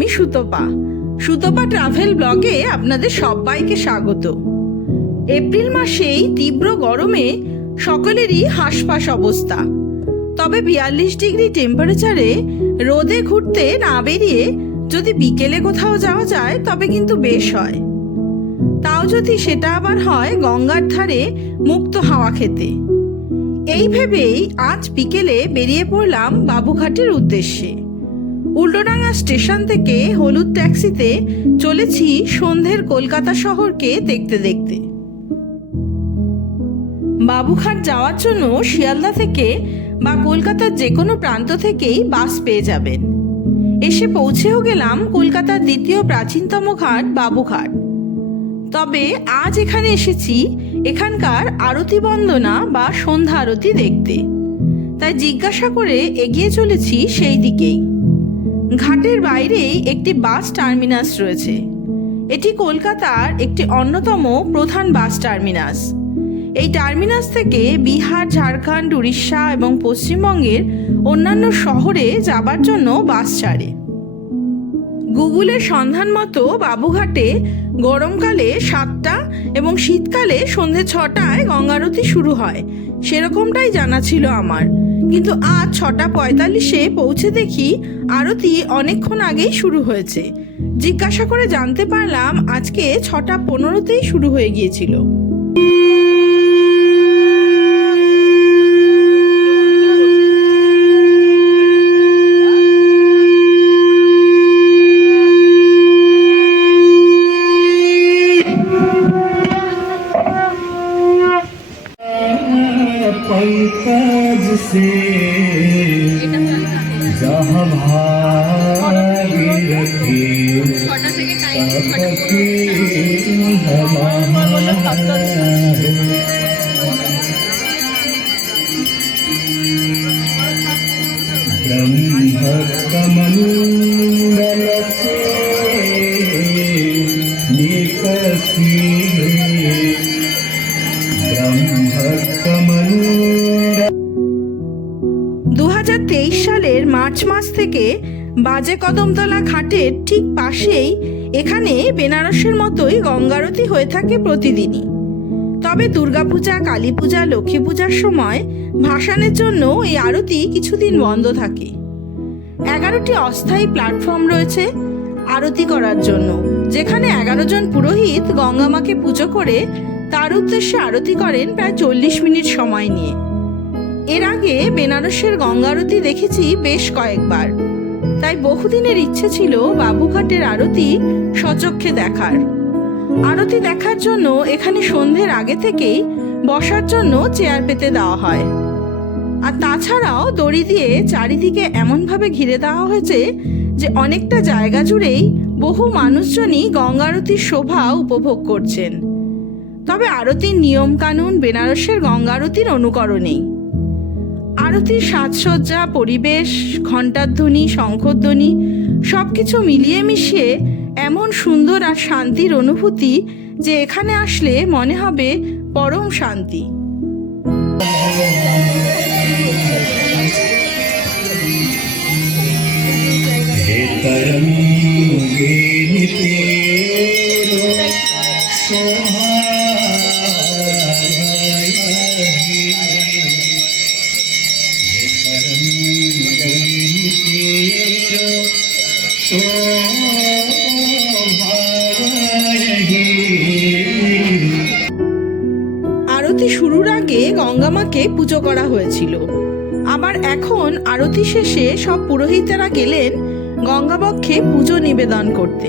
আমি সুতপা। সুতপা ট্রাভেল ব্লগে আপনাদের সবাইকে স্বাগত। এপ্রিল মাসেই তীব্র গরমে সকলেরই হাঁসফাঁস অবস্থা। তবে বিয়াল্লিশ ডিগ্রি টেম্পারেচারে রোদে ঘুরতে না বেরিয়ে যদি বিকেলে কোথাও যাওয়া যায়, তবে কিন্তু বেশ হয়। তাও যদি সেটা আবার হয় গঙ্গার ধারে মুক্ত হাওয়া খেতে। এই ভেবেই আজ বিকেলে বেরিয়ে পড়লাম বাবুঘাটের উদ্দেশ্যে। উল্টোডাঙ্গা স্টেশন থেকে হলুদ ট্যাক্সিতে চলেছি সন্ধ্যের কলকাতা শহরকে দেখতে দেখতে। বাবুঘাট যাওয়ার জন্য শিয়ালদা থেকে বা কলকাতার যে কোনো প্রান্ত থেকেই বাস পেয়ে যাবেন। এসে পৌঁছেও গেলাম কলকাতার দ্বিতীয় প্রাচীনতম ঘাট বাবুঘাট। তবে আজ এখানে এসেছি এখানকার আরতি বন্দনা বা সন্ধ্যা আরতি দেখতে। তাই জিজ্ঞাসা করে এগিয়ে চলেছি সেই দিকেই। ঘাটের বাইরেই একটি বাস টার্মিনাস রয়েছে। এটি কলকাতার একটি অন্যতম প্রধান বাস টার্মিনাস। এই টার্মিনাস থেকে বিহার, ঝাড়খণ্ড, উড়িষ্যা এবং পশ্চিমবঙ্গের অন্যান্য শহরে যাবার জন্য বাস ছাড়ে। গুগলের সন্ধান মতো বাবুঘাটে গরমকালে সাতটা এবং শীতকালে সন্ধে ছটায় গঙ্গারতি শুরু হয়। সেরকমটাই জানা ছিল আমার। কিন্তু আজ ছটা পঁয়তাল্লিশে পৌঁছে দেখি আরতি অনেকক্ষণ আগেই শুরু হয়েছে। জিজ্ঞাসা করে জানতে পারলাম আজকে ছটা পনেরোতেই শুরু হয়ে গিয়েছিল। से जहाँ भागीरथी तपति ब्रह्म সালের মার্চ মাস থেকে বাজে কদমতলা ঘাটের ঠিক পাশেই এখানে বেনারসের মতোই গঙ্গারতি হয়ে থাকে প্রতিদিনই। তবে দুর্গাপূজা কালী পূজা লক্ষ্মী পূজার সময় ভাসানের জন্য এই আরতি কিছুদিন বন্ধ থাকে। এগারোটি অস্থায়ী প্ল্যাটফর্ম রয়েছে আরতি করার জন্য, যেখানে এগারো জন পুরোহিত গঙ্গামাকে পুজো করে তার উদ্দেশ্যে আরতি করেন প্রায় চল্লিশ মিনিট সময় নিয়ে। এর আগে বেনারসের গঙ্গারতি দেখেছি বেশ কয়েকবার। তাই বহুদিনের ইচ্ছে ছিল বাবুঘাটের আরতি সচক্ষে দেখার। আরতি দেখার জন্য এখানে সন্ধ্যের আগে থেকেই বসার জন্য চেয়ার পেতে দেওয়া হয়। আর তাছাড়াও দড়ি দিয়ে চারিদিকে এমনভাবে ঘিরে দেওয়া হয়েছে যে অনেকটা জায়গা জুড়েই বহু মানুষজনই গঙ্গারতির শোভা উপভোগ করছেন। তবে আরতির নিয়মকানুন বেনারসের গঙ্গারতির অনুকরণেই। আরতির সাজসজ্জা, পরিবেশ, ঘণ্টাধ্বনি, শঙ্খধ্বনি সব কিছু মিলিয়ে মিশিয়ে এমন সুন্দর আর শান্তির অনুভূতি যে এখানে আসলে মনে হবে পরম শান্তি। Para আরতি শুরুর আগে গঙ্গামাকে পুজো করা হয়েছিল। আবার এখন আরতি শেষে সব পুরোহিতেরা গেলেন গঙ্গাবক্ষে পুজো নিবেদন করতে।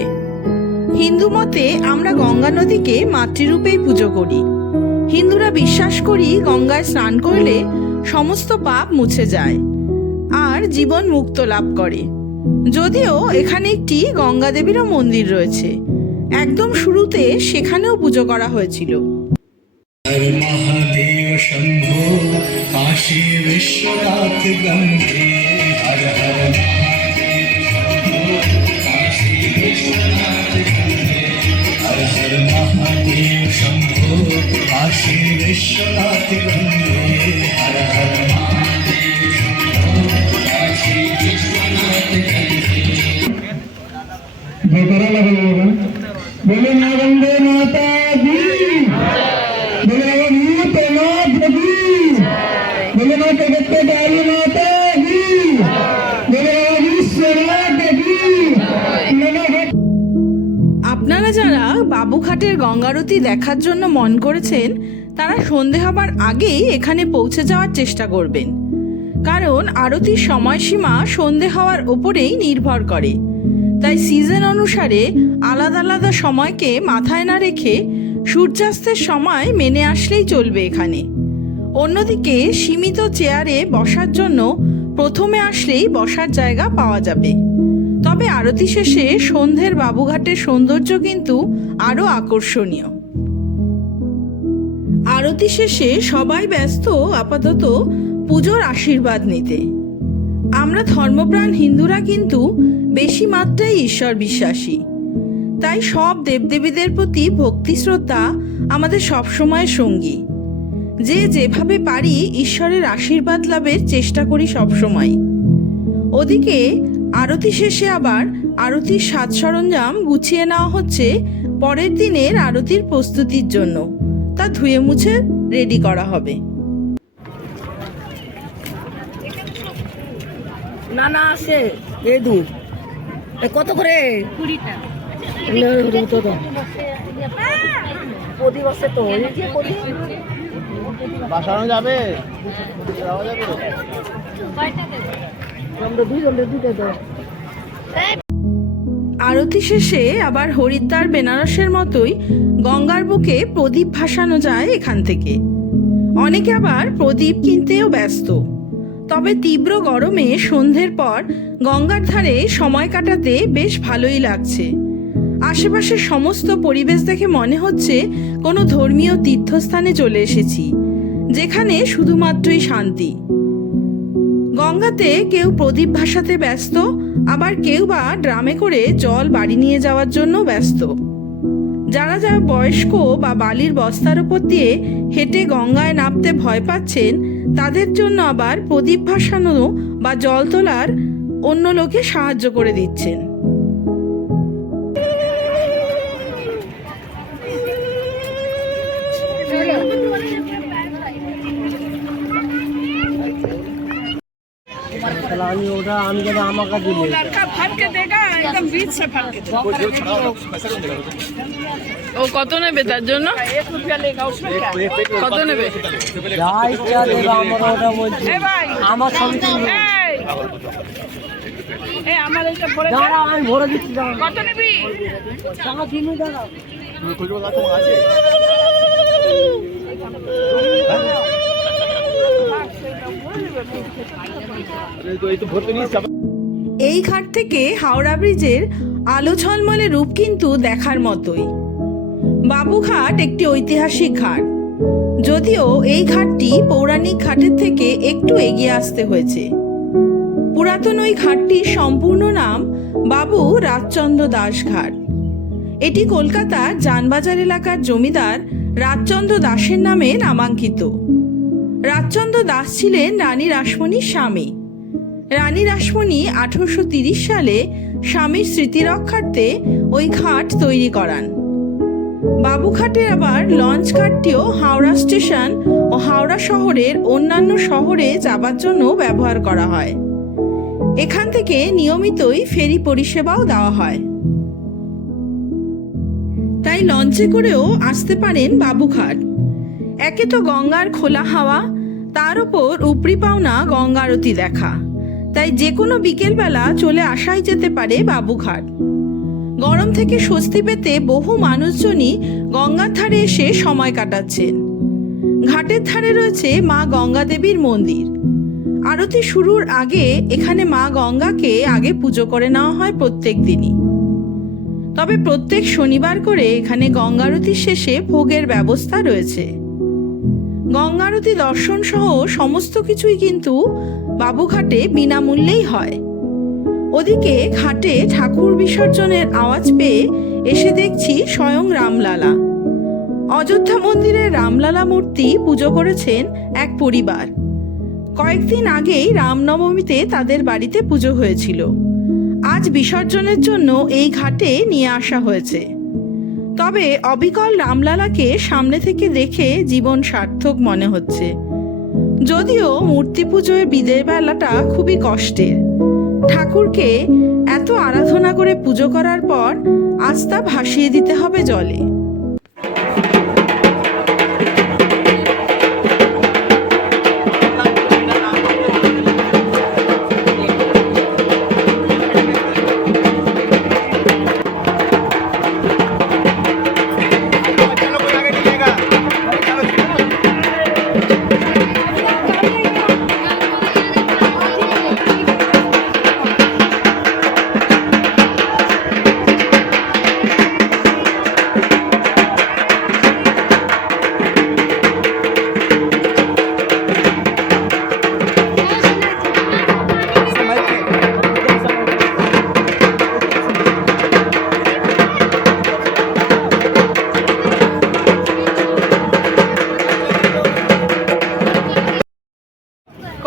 হিন্দু মতে আমরা গঙ্গা নদীকে মাতৃরূপেই পুজো করি। হিন্দুরা বিশ্বাস করি গঙ্গায় স্নান করলে সমস্ত পাপ মুছে যায় আর জীবন মুক্ত লাভ করে। যদিও এখানে একটি গঙ্গা দেবীরও মন্দির রয়েছে। একদম শুরুতে সেখানেও পুজো করা হয়েছিল। আপনারা যারা বাবুঘাটের গঙ্গারতি দেখার জন্য মন করেছেন, তারা সন্ধে হবার আগেই এখানে পৌঁছে যাওয়ার চেষ্টা করবেন। কারণ আরতির সময়সীমা সন্ধে হওয়ার ওপরেই নির্ভর করে। তাই সিজন অনুসারে আলাদা আলাদা সময়কে মাথায় না রেখে সূর্যাস্তের সময় মেনে আসলেই চলবে এখানে। অন্যদিকে সীমিত চেয়ারে বসার জন্য প্রথমে আসলেই বসার জায়গা পাওয়া যাবে। তবে আরতি শেষে সন্ধ্যের বাবুঘাটের সৌন্দর্য কিন্তু আরও আকর্ষণীয়। আরতি শেষে সবাই ব্যস্ত আপাতত পুজোর আশীর্বাদ নিতে। আমরা ধর্মপ্রাণ হিন্দুরা কিন্তু বেশি মাত্রায় ঈশ্বর বিশ্বাসী। তাই সব দেবদেবীদের প্রতি ভক্তি শ্রদ্ধা আমাদের সবসময় সঙ্গী। যে যেভাবে পারি ঈশ্বরের আশীর্বাদ লাভের চেষ্টা করি সবসময়। ওদিকে আরতি শেষে আবার আরতির সাজ সরঞ্জাম গুছিয়ে নেওয়া হচ্ছে পরের দিনের আরতির প্রস্তুতির জন্য। তা ধুয়ে মুছে রেডি করা হবে। না না আসে এ কত করে? কুড়িটা। তো। বাসানো যাবে? আরতি শেষে আবার হরিদ্বার বেনারসের মতোই গঙ্গার বুকে প্রদীপ ভাসানো যায় এখান থেকে। অনেকে আবার প্রদীপ কিনতেও ব্যস্ত। তবে তীব্র গরমে সন্ধ্যের পর গঙ্গার ধারে সময় কাটাতে বেশ ভালোই লাগছে। আশেপাশের সমস্ত পরিবেশ দেখে মনে হচ্ছে কোনো ধর্মীয় তীর্থস্থানে চলে এসেছি, যেখানে শুধুমাত্রই শান্তি। গঙ্গাতে কেউ প্রদীপ ভাসাতে ব্যস্ত, আবার কেউ বা ড্রামে করে জল বাড়ি নিয়ে যাওয়ার জন্য ব্যস্ত। যারা যারা বয়স্ক বা বালির বস্তার উপর দিয়ে হেঁটে গঙ্গায় নামতে ভয় পাচ্ছেন, তাদের জন্য আবার প্রদীপ ভাসানো বা জল তোলার অন্য লোকে সাহায্য করে দিচ্ছেন। আমি ওটা আমি যাব আমাকে দিলে ও কত নেবে তার জন্য? কত নেবে? আমার ওটা বলছি। আমার সঙ্গে দাঁড়াও আমি ভরে দিচ্ছি কত নিবি? দাঁড়াও তুমি দাঁড়াও এই ঘাট থেকে হাওড়া ব্রিজের আলো ঝলমলে রূপ কিন্তু দেখার মতোই। বাবুঘাট একটি ঐতিহাসিক ঘাট। যদিও এই ঘাটটি পৌরাণিক ঘাটের থেকে একটু এগিয়ে আসতে হয়েছে। পুরাতন ওই ঘাটটির সম্পূর্ণ নাম বাবু রাজচন্দ্র দাস ঘাট। এটি কলকাতার যানবাজার এলাকার জমিদার রাজচন্দ্র দাসের নামে নামাঙ্কিত। রাজচন্দ্র দাস ছিলেন রানী রাসমণির স্বামী। রানী রাসমণি আঠারোশো সালে স্বামীর স্মৃতি রক্ষার্থে ওই ঘাট তৈরি করান। বাবুঘাটের আবার লঞ্চ ঘাটটিও হাওড়া স্টেশন ও হাওড়া শহরের অন্যান্য শহরে যাবার জন্য ব্যবহার করা হয়। এখান থেকে নিয়মিতই ফেরি পরিষেবাও দেওয়া হয়। তাই লঞ্চে করেও আসতে পারেন বাবুঘাট। একে তো গঙ্গার খোলা হাওয়া, তার উপর উপরি পাওনা গঙ্গারতি দেখা। তাই যে কোনো বিকেলবেলা চলে আসাই যেতে পারে বাবুঘাট। গরম থেকে স্বস্তি পেতে বহু মানুষজনই গঙ্গার ধারে এসে সময় কাটাচ্ছেন। ঘাটের ধারে রয়েছে মা গঙ্গা দেবীর মন্দির। আরতি শুরুর আগে এখানে মা গঙ্গাকে আগে পুজো করে নেওয়া হয় প্রত্যেক দিনই। তবে প্রত্যেক শনিবার করে এখানে গঙ্গারতির শেষে ভোগের ব্যবস্থা রয়েছে। গঙ্গারতি দর্শন সহ সমস্ত কিছুই কিন্তু বাবুঘাটে বিনামূল্যেই হয়। ওদিকে ঘাটে ঠাকুর বিসর্জনের আওয়াজ পেয়ে এসে দেখছি স্বয়ং রামলালা। অযোধ্যা মন্দিরের রামলালা মূর্তি পুজো করেছেন এক পরিবার। কয়েকদিন আগেই রামনবমীতে তাদের বাড়িতে পুজো হয়েছিল। আজ বিসর্জনের জন্য এই ঘাটে নিয়ে আসা হয়েছে। তবে অবিকল রামলালাকে সামনে থেকে দেখে জীবন সার্থক মনে হচ্ছে। যদিও মূর্তি পুজোয় বিদের বেলাটা খুবই কষ্টের। ঠাকুরকে এত আরাধনা করে পুজো করার পর আস্থা ভাসিয়ে দিতে হবে জলে।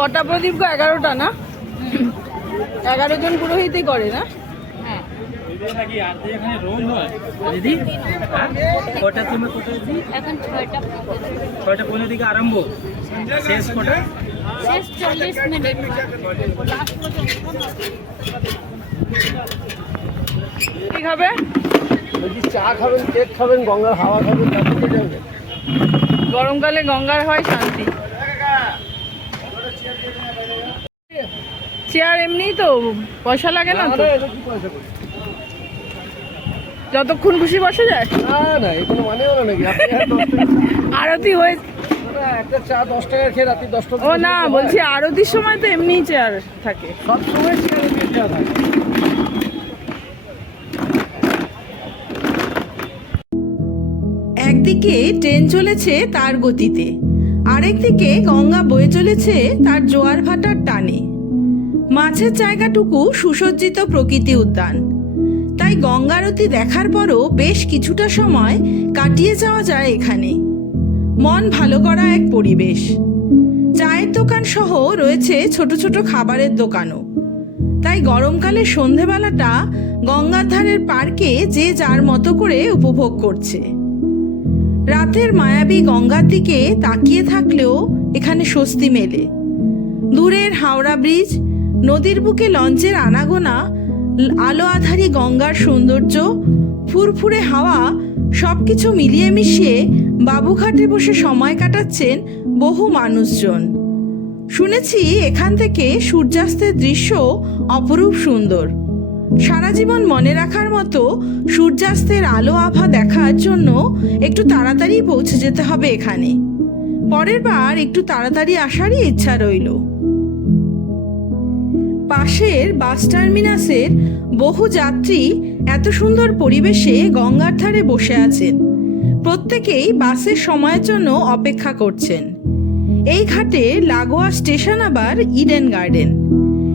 কটা প্রদীপ গো? এগারোটা না? এগারো জন পুরোহিতই করে না? হ্যাঁ। কটা তুমি কটা অবধি? এখন ছয়টা ছয়টা পনেরো দিকে আরম্ভ? শেষ কটা? শেষ চল্লিশ মিনিট। কি হবে বলছি চা খাবেন কেক খাবেন গঙ্গার হাওয়া খাবেন গরমকালে গঙ্গার হয় শান্তি। চেয়ার এমনি তো পয়সা লাগে না তো? এটা কি পয়সা করে? যতক্ষণ খুশি বসে যায়? না না কোনো মানে হলো নাকি আপনি আর দশ টাকা আরতি হয়ে একটা চা দশ টাকা খেয়ে রাত্রি দশটা ও না বলছি আরতির সময় তো এমনি চেয়ার থাকে সব সময় চেয়ারে দিয়ে দেওয়া থাকে। একদিকে ট্রেন চলেছে তার গতিতে। আরেকদিকে গঙ্গা বয়ে চলেছে তার জোয়ার ভাটার টানে। মাছের জায়গাটুকু সুসজ্জিত প্রকৃতি উদ্যান। তাই গঙ্গারতি দেখার পরও বেশ কিছুটা সময় কাটিয়ে যাওয়া যায় এখানে। মন ভালো করা এক পরিবেশ। চায়ের দোকান সহ রয়েছে ছোট ছোট খাবারের দোকানও। তাই গরমকালে সন্ধেবেলাটা গঙ্গার ধারের পার্কে যে যার মতো করে উপভোগ করছে। রাতের মায়াবী গঙ্গার দিকে তাকিয়ে থাকলেও এখানে স্বস্তি মেলে। দূরের হাওড়া ব্রিজ, নদীর বুকে লঞ্চের আনাগোনা, আলো আধারি গঙ্গার সৌন্দর্য, ফুরফুরে হাওয়া সবকিছু মিলিয়ে মিশিয়ে বাবুঘাটে বসে সময় কাটাচ্ছেন বহু মানুষজন। শুনেছি এখান থেকে সূর্যাস্তের দৃশ্য অপরূপ সুন্দর। সারা জীবন মনে রাখার মতো সূর্যাস্তের আলো আভা দেখার জন্য একটু তাড়াতাড়ি পৌঁছে যেতে হবে এখানে। পরের বার একটু তাড়াতাড়ি আসারই ইচ্ছা রইল। পাশের বাস টার্মিনাসের বহু যাত্রী এত সুন্দর পরিবেশে গঙ্গার ধারে বসে আছেন। প্রত্যেকেই বাসের সময়ের জন্য অপেক্ষা করছেন। এই ঘাটে লাগোয়া স্টেশন আবার ইডেন গার্ডেন।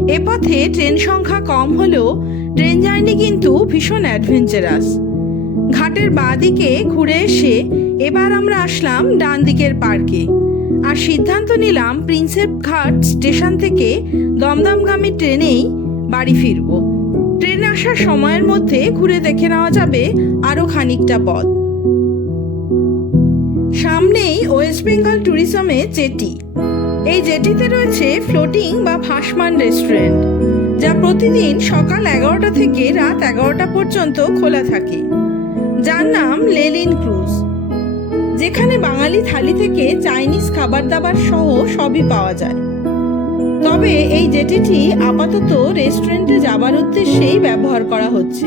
এ পথে ট্রেন সংখ্যা কম হলেও ট্রেন জার্নি কিন্তু ভীষণ অ্যাডভেঞ্চারাস ঘাটের বাঁ দিকে ঘুরে এসে এবার আমরা আসলাম ডান দিকের পার্কে। আর সিদ্ধান্ত নিলাম প্রিন্সেপ ঘাট স্টেশন থেকে দমদমগামী ট্রেনেই বাড়ি ফিরব। ট্রেন আসার সময়ের মধ্যে ঘুরে দেখে নেওয়া যাবে আরও খানিকটা পথ। সামনেই ওয়েস্ট বেঙ্গল ট্যুরিজমে জেটি। এই জেটিতে রয়েছে ফ্লোটিং বা ভাসমান রেস্টুরেন্ট। যা প্রতিদিন সকাল এগারোটা থেকে রাত এগারোটা পর্যন্ত খোলা থাকে। যার নাম লেলিন ক্রুজ। যেখানে বাঙালি থালি থেকে চাইনিজ খাবার দাবার সহ সবই পাওয়া যায়। তবে এই জেটিটি আপাতত রেস্টুরেন্টে যাবার উদ্দেশ্যেই ব্যবহার করা হচ্ছে।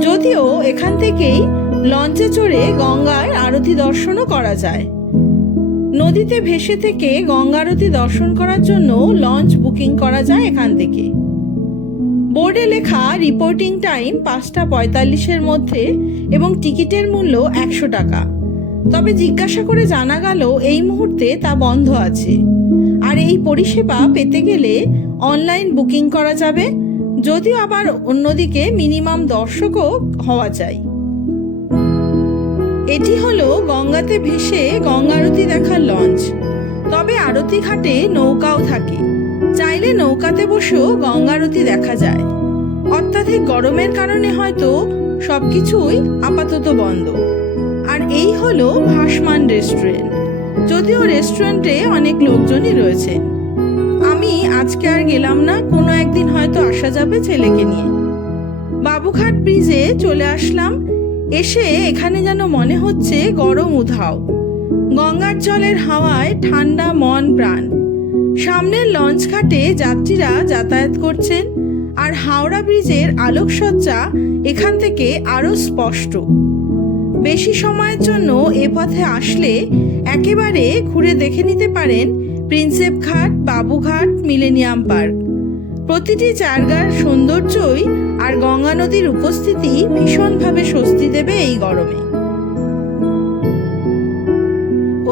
যদিও এখান থেকেই লঞ্চে চড়ে গঙ্গার আরতি দর্শনও করা যায়। নদীতে ভেসে থেকে গঙ্গারতি দর্শন করার জন্য লঞ্চ বুকিং করা যায় এখান থেকে। বোর্ডে লেখা রিপোর্টিং টাইম পাঁচটা পঁয়তাল্লিশের মধ্যে এবং টিকিটের মূল্য একশো টাকা। তবে জিজ্ঞাসা করে জানা গেল এই মুহূর্তে তা বন্ধ আছে। আর এই পরিষেবা পেতে গেলে অনলাইন বুকিং করা যাবে, যদিও আবার অন্যদিকে মিনিমাম দর্শকও হওয়া চাই। এটি হলো গঙ্গাতে ভেসে গঙ্গা আরতি দেখার লঞ্চ। তবে আরতি ঘাটে নৌকাও থাকে। চাইলে নৌকাতে বসেও গঙ্গা আরতি দেখা যায়। অত্যাধিক গরমের কারণে হয়তো সবকিছুই আপাতত বন্ধ। আর এই হলো ভাসমান রেস্টুরেন্ট। যদিও রেস্টুরেন্টে অনেক লোকজনই রয়েছেন। আমি আজকে আর গেলাম না, কোনো একদিন হয়তো আসা যাবে ছেলেকে নিয়ে। বাবুঘাট ব্রিজে চলে আসলাম এসে এখানে যেন মনে হচ্ছে গরম উধাও। গঙ্গার জলের হাওয়ায় ঠান্ডা মন প্রাণ। সামনের লঞ্চ ঘাটে যাত্রীরা যাতায়াত করছেন আর হাওড়া ব্রিজের আলোকসজ্জা এখান থেকে আরও স্পষ্ট। বেশি সময়ের জন্য এ পথে আসলে একেবারে ঘুরে দেখে নিতে পারেন প্রিন্সেপ ঘাট, বাবুঘাট, মিলেনিয়াম পার্ক। প্রতিটি জায়গার সৌন্দর্যই আর গঙ্গা নদীর উপস্থিতি ভীষণভাবে স্বস্তি দেবে এই গরমে।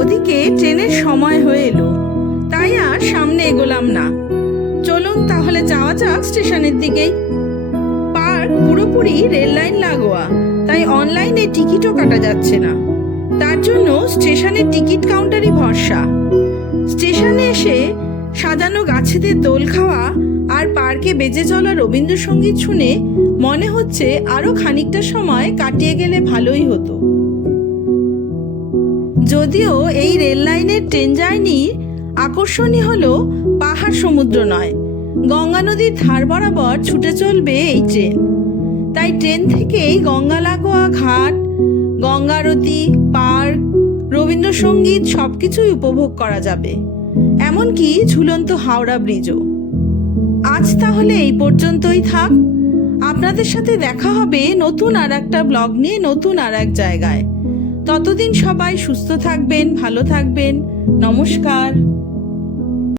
ওদিকে ট্রেনের সময় হয়ে এলো। তাই আর সামনে এগোলাম না। চলুন তাহলে যাওয়া যাক স্টেশনের দিকেই পার্ক পুরোপুরি রেল লাইন লাগোয়া, তাই অনলাইনে টিকিটও কাটা যাচ্ছে না। তার জন্য স্টেশনের টিকিট কাউন্টারই ভরসা। স্টেশনে এসে সাজানো গাছেদের দোল খাওয়া আর পার্কে বেজে চলা রবীন্দ্রসঙ্গীত শুনে মনে হচ্ছে আরও খানিকটা সময় কাটিয়ে গেলে ভালোই হতো। যদিও এই রেল লাইনের ট্রেন জার্নির আকর্ষণই হলো পাহাড় সমুদ্র নয়, গঙ্গা নদীর ধার বরাবর ছুটে চলবে এই ট্রেন। তাই ট্রেন থেকেই গঙ্গা লাগোয়া ঘাট গঙ্গারতি পার্ক, রবীন্দ্রসঙ্গীত সব কিছুই উপভোগ করা যাবে। এমনকি ঝুলন্ত হাওড়া ব্রিজও। আজ তাহলে এই পর্যন্তই থাক। আপনাদের সাথে দেখা হবে নতুন আর একটা ব্লগ নিয়ে নতুন আর এক জায়গায়। ততদিন সবাই সুস্থ থাকবেন, ভালো থাকবেন। নমস্কার।